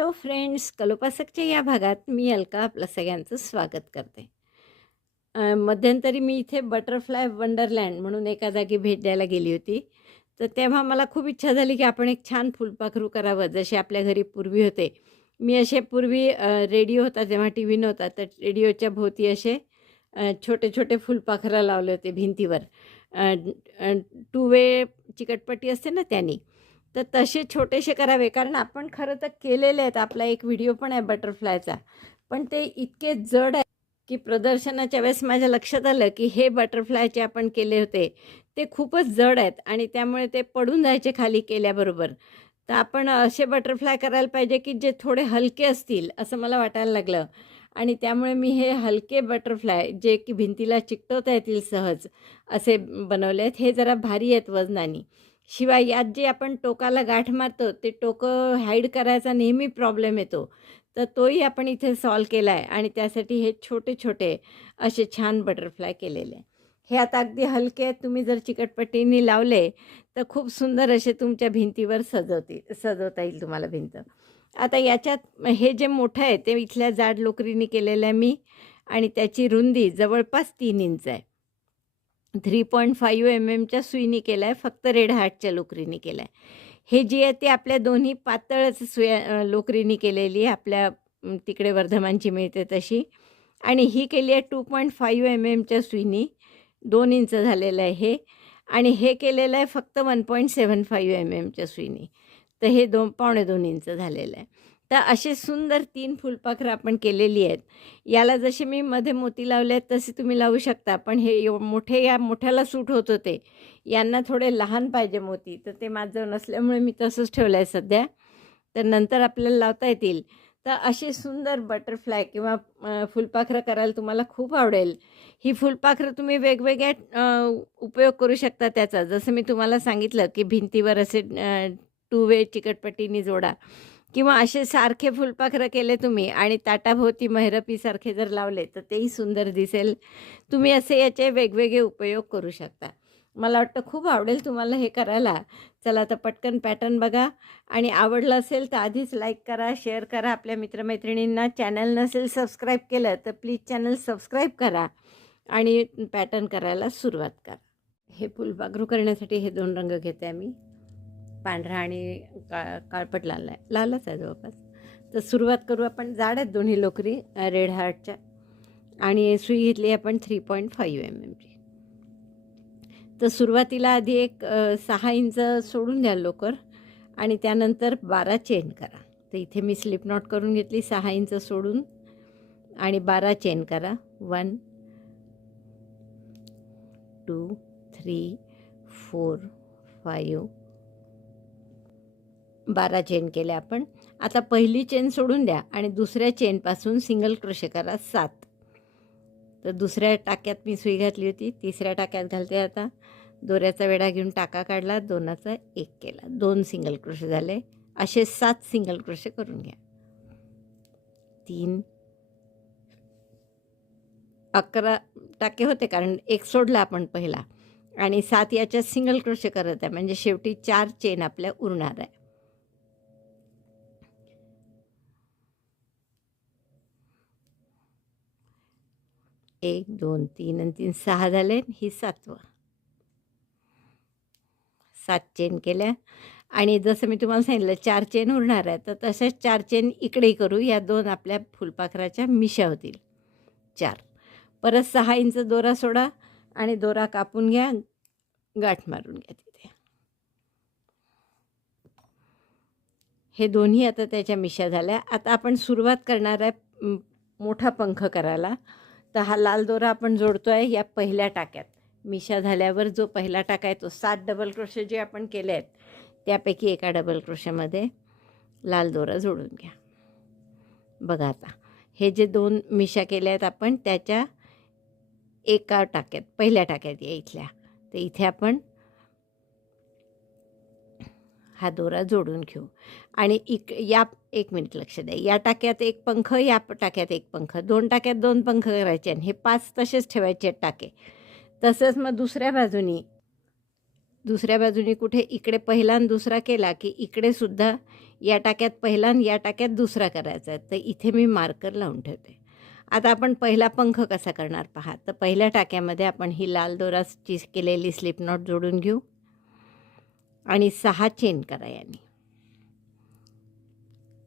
Hello friends कलोपासकच्या या भागात मी अलका आपलं सगळ्यांचं स्वागत करते. मध्यंतरी मी इथे बटरफ्लाय वंडरलँड म्हणून एका जागी भेट द्यायला गेली होती. तर तेव्हा मला खूप इच्छा झाली की आपण एक छान फुलपाखरू करावं. जसे आपल्या घरी पूर्वी होते. मी असे पूर्वी रेडिओ होता जेव्हा टी व्ही नव्हता. तर रेडिओच्या भोवती असे छोटे छोटे फुलपाखरं लावले होते भिंतीवर. टू वे चिकटपट्टी असते ना त्यांनी. तर तसे छोटेसे करावे कारण आपण खरं तर केलेले आहेत. आपला एक व्हिडिओ पण आहे बटरफ्लायचा. पण ते इतके जड आहे की प्रदर्शनाच्या वेळेस माझ्या लक्षात आलं की हे बटरफ्लायचे आपण केले होते ते खूपच जड आहेत आणि त्यामुळे ते पडून जायचे खाली केल्याबरोबर. तर आपण असे बटरफ्लाय करायला पाहिजे की जे थोडे हलके असतील असं मला वाटायला लागलं. आणि त्यामुळे मी हे हलके बटरफ्लाय जे की भिंतीला चिकटवता येतील सहज असे बनवले आहेत. हे जरा भारी आहेत वजनानी. शिवाय यात जे आपण टोकाला गाठ मारतो ते टोकं हाईड करायचा नेहमी प्रॉब्लेम येतो. तर तोही आपण इथे सॉल्व केला आहे आणि त्यासाठी हे छोटे छोटे असे छान बटरफ्लाय केलेले. आहे. हे आता अगदी हलके आहेत. तुम्ही जर चिकटपट्टीने लावले तर खूप सुंदर असे तुमच्या भिंतीवर सजवती सजवता येईल तुम्हाला भिंत. आता याच्यात हे जे मोठं आहे ते इथल्या जाड लोकरीने केलेलं आहे मी आणि त्याची रुंदी जवळपास तीन इंच आहे. थ्री पॉईंट फाईव्ह एम एमच्या सुईने केला आहे फक्त रेड हार्टच्या लोकरीने केला आहे हे जी आहे ती आपल्या दोन्ही पातळच सुया लोकरीने केलेली आहे आपल्या तिकडे वर्धमानची मिळते तशी. आणि ही केली आहे टू पॉईंट फाईव्ह एम एमच्या सुईनी दोन इंच झालेलं आहे हे. आणि हे केलेलं आहे फक्त one point seven five m एमच्या सुईनी. तर हे दोन पावणे दोन इंच झालेलं आहे. तर असे सुंदर तीन फुलपाखरं आपण केलेली आहेत. याला जसे मी मध्ये मोती लावले आहेत तसे तुम्ही लावू शकता. पण हे यो मोठे या मोठ्याला सूट होत होते. यांना थोडे लहान पाहिजे मोती. तर ते माझं नसल्यामुळे मी तसंच ठेवलं आहे सध्या. तर नंतर आपल्याला लावता येतील. तर असे सुंदर बटरफ्लाय किंवा फुलपाखरं करायला तुम्हाला खूप आवडेल. ही फुलपाखरं तुम्ही वेगवेगळ्या उपयोग करू शकता त्याचा. जसं मी तुम्हाला सांगितलं की भिंतीवर असे टू वे चिकटपट्टीने जोडा. किंवा असे सारखे फुलपाखरं केले तुम्ही आणि ताटाभोवती मेहरपीसारखे जर लावले तर तेही सुंदर दिसेल. तुम्ही असे याचे वेगवेगळे उपयोग करू शकता. मला वाटतं खूप आवडेल तुम्हाला हे करायला. चला तर पटकन पॅटर्न बघा. आणि आवडलं असेल तर आधीच लाईक करा शेअर करा. आपल्या मित्रमैत्रिणींना चॅनल नसेल सबस्क्राईब केलं तर प्लीज चॅनल सबस्क्राईब करा आणि पॅटर्न करायला सुरुवात करा. हे फुलपाखरू करण्यासाठी हे दोन रंग घेते आम्ही. पांढरा आणि का काळपट लाल आहे. लालच आहे जवळपास. तर सुरुवात करू आपण जाड आहेत दोन्ही लोकरी रेड हार्टच्या. आणि सुई घेतली आपण थ्री पॉईंट फाईव्ह एम एमची तर सुरुवातीला आधी एक सहा इंच सोडून द्या लोकर आणि त्यानंतर बारा चेन करा. तर इथे मी स्लिप नॉट करून घेतली सहा इंच सोडून आणि बारा चेन करा. One two three four five बारा चेन केल्या आपण. आता पहिली चेन सोडून द्या आणि दुसऱ्या चेनपासून सिंगल क्रोशे करा सात. तर दुसऱ्या टाक्यात मी सुई घातली होती तिसऱ्या टाक्यात घालते आता. दोऱ्याचा वेढा घेऊन टाका काढला दोनाचा एक केला. दोन सिंगल क्रोशे झाले. असे सात सिंगल क्रोशे करून घ्या. तीन. अकरा टाके होते कारण एक सोडला आपण पहिला. आणि सात याच्यात सिंगल क्रोशे करत आहे. म्हणजे शेवटी चार चेन आपल्या उरणार आहे. एक दोन तीन आणि तीन सहा झाले ही सातवा सात चेन केल्या आणि जसं मी तुम्हाला सांगितलं चार चेन उरणार आहे तर तशाच चार चेन इकडेही करू. या दोन आपल्या फुलपाखराच्या मिशा होतील. चार. परत सहा इंच दोरा सोडा आणि दोरा कापून घ्या. गाठ मारून घ्या तिथे. हे दोन्ही आता त्याच्या मिशा झाल्या. आता आपण सुरुवात करणार आहे मोठा पंख करायला. तर हा लाल दोरा आपण जोडतो आहे या पहिल्या टाक्यात. मिशा झाल्यावर जो पहिला टाका आहे तो सात डबल क्रोशे जे आपण केले आहेत त्यापैकी एका डबल क्रोशामध्ये लाल दोरा जोडून घ्या. बघा आता हे जे दोन मिशा केल्या आहेत आपण त्याच्या एका टाक्यात पहिल्या टाक्यात या इथल्या. तर इथे आपण हा दोरा जोडून घेऊ. आणि इक या एक मिनिट लक्ष द्या. या टाक्यात एक पंख या टाक्यात एक पंख. दोन टाक्यात दोन पंख करायचे आणि हे पाच तसेच ठेवायचे आहेत टाके. तसंच मग दुसऱ्या बाजूनी दुसऱ्या बाजूनी कुठे इकडे पहिला आणि दुसरा केला की इकडे सुद्धा या टाक्यात पहिला आणि या टाक्यात दुसरा करायचा. आहे तर इथे मी मार्कर लावून ठेवते. आता आपण पहिला पंख कसा करणार पहा तर पहिल्या टाक्यामध्ये आपण ही लाल दोराची केलेली स्लिप नॉट जोडून घेऊ. आणि सहा चेन करा याने.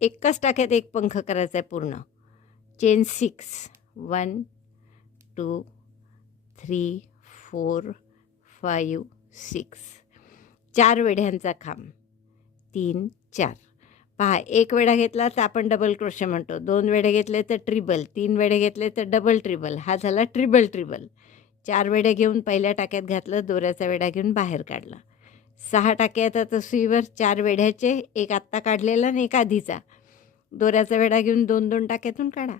एकाच टाक्यात एक पंख करायचा आहे पूर्ण. Chain six one two three four five six चार वेढ्यांचा खांब. तीन चार. पहा एक वेढा घेतला तर आपण डबल क्रोशे म्हणतो. दोन वेढे घेतले तर ट्रिबल तीन वेढे घेतले तर डबल ट्रिबल हा झाला ट्रिबल ट्रिबल चार वेढे घेऊन पहिल्या टाक्यात घातलं दोऱ्याचा वेढा घेऊन बाहेर काढला. सहा टाके येतात सुईवर चार वेढ्याचे एक आत्ता काढलेला आणि एक आधीचा. दोऱ्याचा वेढा घेऊन दोन दोन टाक्यातून काढा.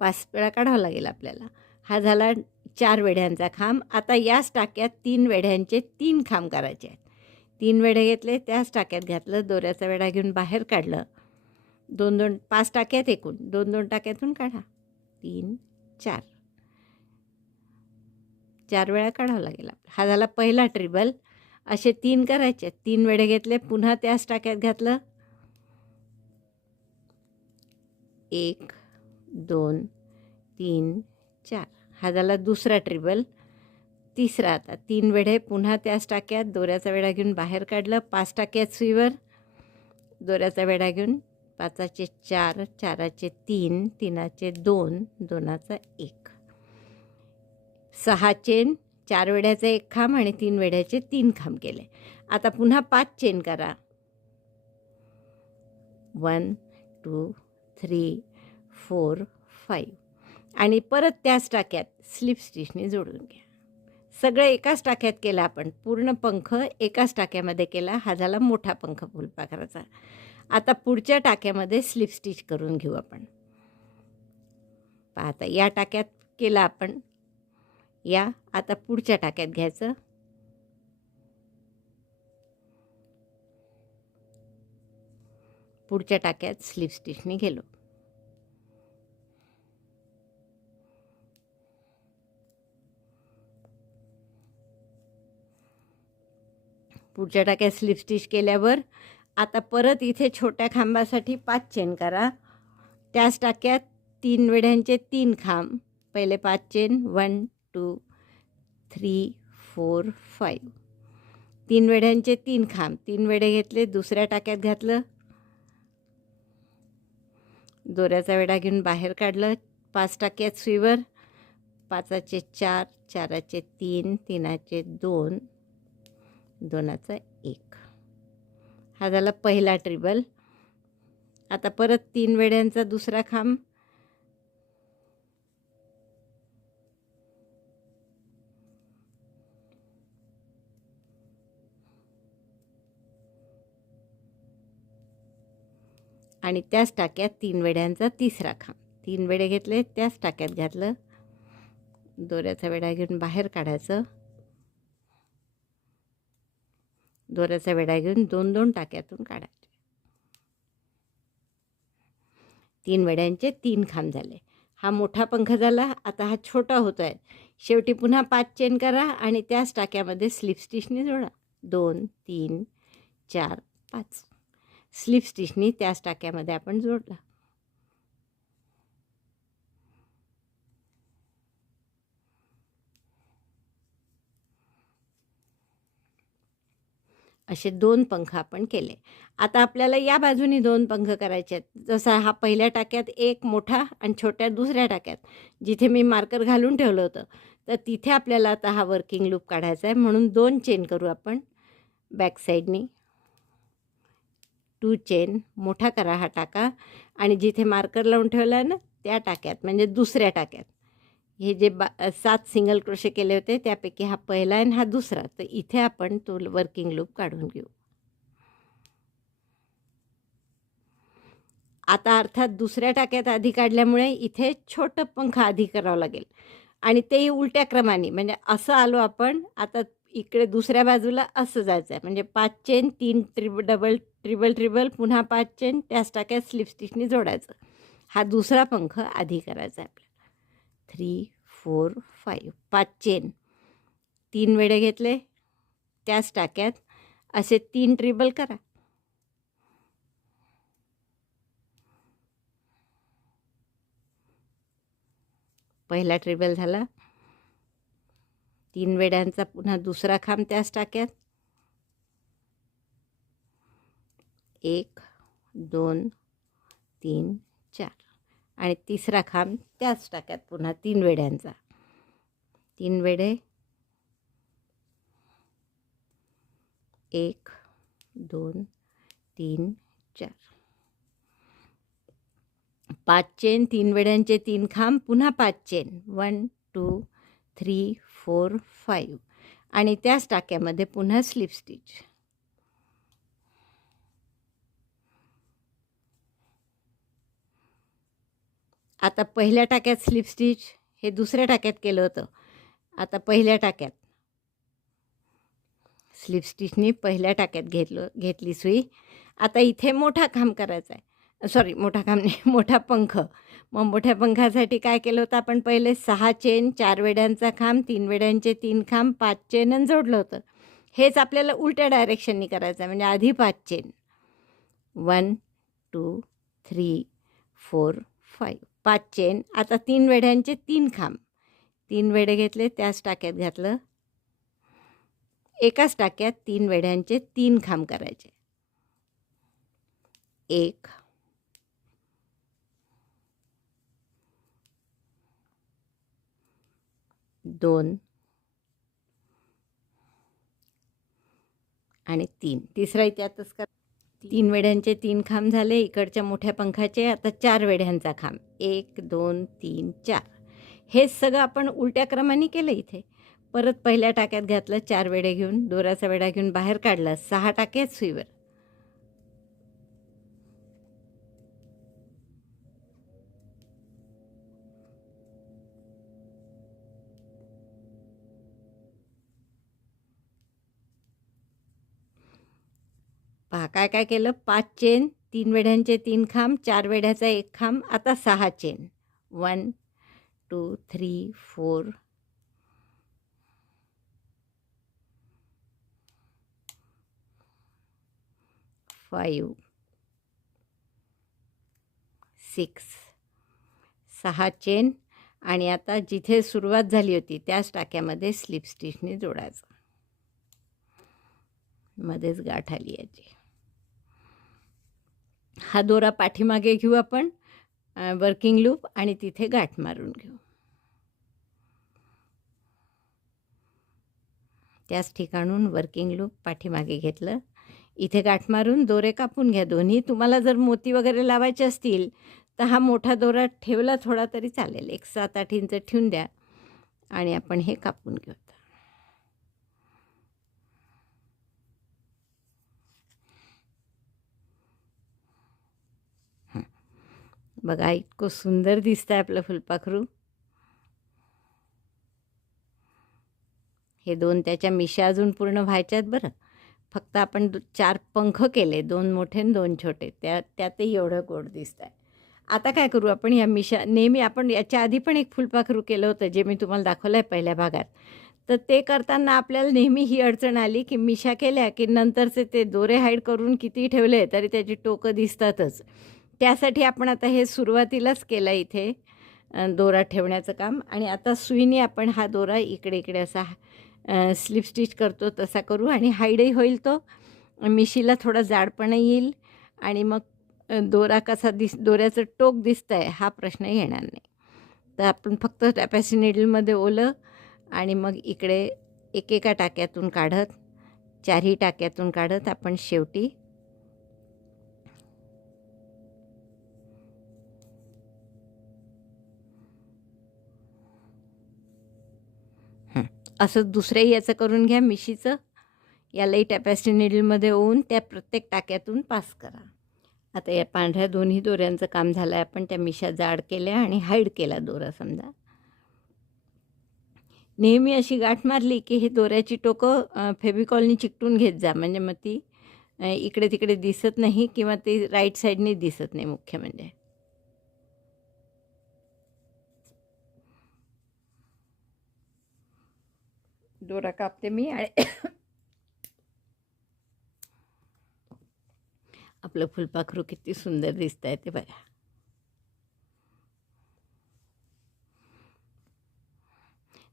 पाच वेळा काढावा लागेल आपल्याला. हा झाला चार वेढ्यांचा खांब. आता याच टाक्यात तीन वेढ्यांचे तीन खांब करायचे आहेत. तीन वेढे घेतले त्याच टाक्यात घातलं दोऱ्याचा वेढा घेऊन बाहेर काढलं. दोन दोन पाच टाक्यात एकूण. दोन दोन टाक्यातून काढा. तीन चार. चार वेळा काढावं लागेल हा झाला पहिला ट्रिबल असे तीन करायचे. तीन वेढे घेतले. पुन्हा त्याच टाक्यात घातलं. एक दोन तीन चार. हा झाला दुसरा ट्रिबल तिसरा आता. तीन वेढे. पुन्हा त्याच टाक्यात. दोऱ्याचा वेढा घेऊन बाहेर काढलं. पाच टाक्यात सुईवर. दोऱ्याचा वेढा घेऊन पाचाचे चार चाराचे तीन तीनाचे दोन दोनाचा एक. सहा चेन चार वेड्याचे एक खांब आणि तीन वेढ्याचे तीन खांब केले. आता पुन्हा पाच चेन करा. One two three four five. आणि परत त्याच टाक्यात स्लिप स्टिचने जोडून घ्या. सगळं एकाच टाक्यात केलं आपण. पूर्ण पंख एकाच टाक्यामध्ये केला. हा झाला मोठा पंख फुलपाखराचा. आता पुढच्या टाक्यामध्ये स्लिप स्टिच करून घेऊ आपण. पाहता या टाक्यात केला आपण. या आता पुढच्या टाक्यात घ्यायचं. पुढच्या टाक्यात स्लिप स्टिचने गेलो. पुढच्या टाक्यात स्लिप स्टिच केल्यावर आता परत इथे छोट्या खांबासाठी पाच चेन करा. त्याच टाक्यात तीन वेढ्यांचे तीन खांब. पहिले पाच chain one two three four five. तीन वेढ्यांचे तीन खांब. तीन वेढे घेतले दुसऱ्या टाक्यात घातलं. दोऱ्याचा वेढा घेऊन बाहेर काढलं. पाच टाक्यात सुईवर. पाचाचे चार चाराचे तीन तीनाचे दोन. दोनाचा हा झाला पहिला ट्रिबल. आता परत तीन वेड्यांचा दुसरा खांब. आणि त्याच टाक्यात तीन वेड्यांचा तिसरा खांब. तीन वेडे घेतले त्याच टाक्यात घातलं. दोऱ्याचा वेडा घेऊन बाहेर काढायचं. दोऱ्याचा वेढा घेऊन दोन दोन टाक्यातून काढायचे. तीन वेड्यांचे तीन खांब झाले. हा मोठा पंख झाला आता हा छोटा होतो आहे शेवटी पुन्हा पाच चेन करा आणि त्याच टाक्यामध्ये स्लिप स्टिचने जोडा. दोन तीन चार पाच. स्लिप स्टिचनी त्याच टाक्यामध्ये आपण जोडला. असे दोन पंख आपण केले. आता आपल्याला या बाजूनी दोन पंख करायचे आहेत. जसा हा पहिल्या टाक्यात एक मोठा आणि छोट्या दुसऱ्या टाक्यात. जिथे मी मार्कर घालून ठेवलं होतं. तर तिथे आपल्याला आता हा वर्किंग लूप काढायचा आहे. म्हणून दोन चेन करू आपण. बॅक साईडनी टू चेन मोठा करा हा टाका. आणि जिथे मार्कर लावून ठेवला आहे ना त्या टाक्यात. म्हणजे दुसऱ्या टाक्यात. हे जे बा सात सिंगल क्रोशे केले होते त्यापैकी हा पहिला आणि हा दुसरा. तर इथे आपण तो वर्किंग लूप काढून घेऊ. आता अर्थात दुसऱ्या टाक्यात आधी काढल्यामुळे इथे छोटं पंख आधी करावं लागेल. आणि तेही उलट्या क्रमाने म्हणजे असं आलो आपण आता इकडे दुसऱ्या बाजूला असं जायचं आहे म्हणजे पाच चेन तीन ट्रिब डबल ट्रिबल ट्रिबल पुन्हा पाच चेन त्याच टाक्यात स्लिपस्टिकने जोडायचं. हा दुसरा पंख आधी करायचा आहे आपल्याला. थ्री फोर फाईव्ह पाच चेन तीन वेडे घेतले. त्याच टाक्यात असे तीन ट्रिबल करा. पहिला ट्रिबल झाला. तीन वेड्यांचा पुन्हा दुसरा खांब त्याच टाक्यात. एक दोन तीन चार. आणि तिसरा खांब त्याच टाक्यात पुन्हा तीन वेड्यांचा. तीन वेडे. एक दोन तीन चार. पाच चेन तीन वेड्यांचे तीन खांब पुन्हा पाच chain. One two three four five आणि त्याच टाक्यामध्ये पुन्हा स्लिप स्टिच आता पहिल्या टाक्यात स्लिप स्टिच हे दुसऱ्या टाक्यात केलं होतं. आता पहिल्या टाक्यात. स्लिप स्टिचनी पहिल्या टाक्यात घेतलं घेतली सुई. आता इथे मोठा खांब करायचा आहे सॉरी मोठा खांब नाही मोठा पंख. मग मोठ्या पंखासाठी काय केलं होतं आपण पहिले सहा चेन चार वेड्यांचा खांब तीन वेड्यांचे तीन खांब पाच चेन आणि जोडलं होतं. हेच आपल्याला उलट्या डायरेक्शननी करायचं आहे म्हणजे आधी पाच chain one two three four five पाच चेन. आता तीन वेढ्यांचे तीन खांब. तीन वेढे घेतले त्याच टाक्यात घातलं. एकाच टाक्यात तीन वेढ्यांचे तीन खांब करायचे. एक. दोन. आणि तीन. तिसरा त्यातच कर तीन वेढ्यांचे तीन खांब झाले इकडच्या मोठ्या पंखाचे आता चार वेढ्यांचा खांब. एक दोन तीन चार. हे सगळं आपण उलट्या क्रमाने केलं इथे. परत पहिल्या टाक्यात घातलं चार वेडे घेऊन दोराचा वेढा घेऊन बाहेर काढला सहा टाक्यात सुईवर. पहा काय काय केलं? पाच चेन तीन वेढ्यांचे तीन खांब चार वेढ्याचा एक खांब आता सहा chain. One two three four. Five. Six. सहा चेन आणि आता जिथे सुरुवात झाली होती त्याच टाक्यामध्ये स्लिप स्टिचने जोडायचं. मध्येच गाठ आली याची. हा दोरा पाठीमागे घेऊ आपण वर्किंग लूप आणि तिथे गाठ मारून घेऊ. त्याच ठिकाणून वर्किंग लूप पाठीमागे घेतलं. इथे गाठ मारून दोरे कापून घ्या दोन्ही. तुम्हाला जर मोती वगैरे लावायचे असतील तर हा मोठा दोरा ठेवला थोडा तरी चालेल. एक सात आठ इंच ठेवून द्या आणि आपण हे कापून घेऊ. बघा इतकं सुंदर दिसतं आहे आपलं फुलपाखरू. हे दोन त्याच्या मिशा अजून पूर्ण व्हायच्यात बरं. फक्त आपण चार पंख केले दोन मोठे आणि दोन छोटे. त्या त्यातही एवढं गोड दिसत आहे आता काय करू आपण या मिशा नेहमी आपण याच्या आधी पण एक फुलपाखरू केलं होतं जे मी तुम्हाला दाखवलं आहे पहिल्या भागात. तर ते करताना आपल्याला नेहमी ही अडचण आली की मिशा केल्या की नंतरचे ते दोरे हाईड करून किती ठेवले तरी त्याची टोकं दिसतातच. त्यासाठी आपण आता हे सुरुवातीलाच केलं इथे दोरा ठेवण्याचं काम. आणि आता सुईने आपण हा दोरा इकडे इकडे असा स्लिप स्टिच करतो तसा करू. आणि हाईडही होईल तो. मिशीला थोडा जाडपणा येईल. आणि मग दोरा कसा दिस दोऱ्याचं टोक दिसतं आहे हा प्रश्न येणार नाही. तर आपण फक्त टॅपॅसी निडलमध्ये ओलं आणि मग इकडे एकेका टाक्यातून काढत चारही टाक्यातून काढत आपण शेवटी असं दुसऱ्याही याचं करून घ्या मिशीचं. यालाही टॅपॅसिटी निडलमध्ये होऊन त्या प्रत्येक टाक्यातून पास करा. आता या पांढऱ्या दोन्ही दोऱ्यांचं काम झालं आहे आपण त्या मिशा जाड केल्या आणि हाईड केला दोरा समजा. नेहमी अशी गाठ मारली की हे दोऱ्याची टोकं फेबिकॉलनी चिकटून घेत जा. म्हणजे मग ती इकडे तिकडे दिसत नाही किंवा ती राईट साईडने दिसत नाही मुख्य म्हणजे. दोरा कापते मी आणि आपलं फुलपाखरू किती सुंदर दिसत आहे ते बघा.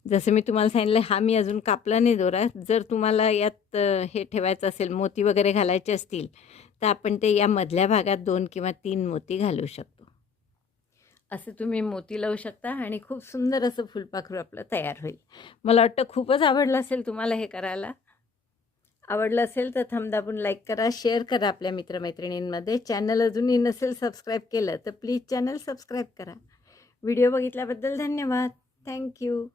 जसं मी तुम्हाला सांगितलं हा मी अजून कापला नाही दोरा जर तुम्हाला यात हे ठेवायचं असेल मोती वगैरे घालायचे असतील तर आपण ते या मधल्या भागात दोन किंवा तीन मोती घालू शकतो. असं तुम्ही मोती लावू शकता आणि खूप सुंदर असं फुलपाखरू आपलं तयार होईल. मला वाटतं खूपच आवडलं असेल तुम्हाला हे करायला. आवडलं असेल तर थमदाबून लाईक करा शेअर करा आपल्या मित्रमैत्रिणींमध्ये. चॅनल अजूनही नसेल सबस्क्राईब केलं तर प्लीज चॅनल सबस्क्राईब करा. व्हिडिओ बघितल्याबद्दल धन्यवाद. Thank you